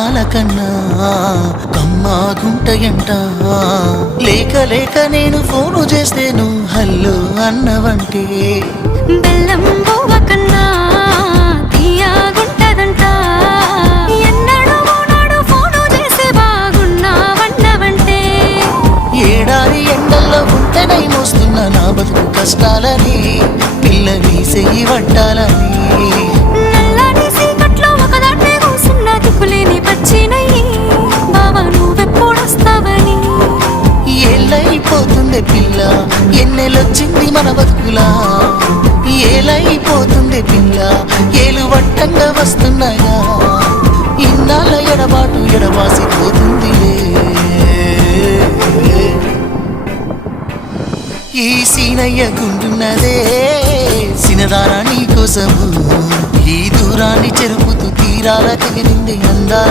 అందాల కన్నా కమ్మాగుంటయంట. లేక లేక నేను ఫోను చేస్తే నువ్వు హల్లో అన్నవంటే బెల్లం బువ్వ కన్నా తీయగుంటదంట. ఎన్నడూ నాడు ఫోను చేసి బాగున్నావన్నవంటే ఏడాది ఎండల్లో ఉంటేనై మోస్తున్న నా బతుకు కష్టాలని పిల్లని సెయ్యి పట్టాలని. నల్లని సీకట్లో ఒకదాన్నే కూసున్న దిక్కులేని పచ్చినయ్యి బావా నువ్వెప్పుడొస్తావని. ఏళ్ళైపోతుంది పిల్ల ఎన్నెలొచ్చింది మన బతుకులా. ఏలైపోతుంది పిల్ల ఏలు వట్టంగా వస్తున్నాయా. ఇన్నాళ్ళ ఎడబాటు ఎడబాసిపోతుందిలే. ఈ సీనయ్య గుండున్నదే సినదారా నీ కోసము. ఈ దూరాన్ని చెరుపుతూ తీరాల తెగిరింది అందాల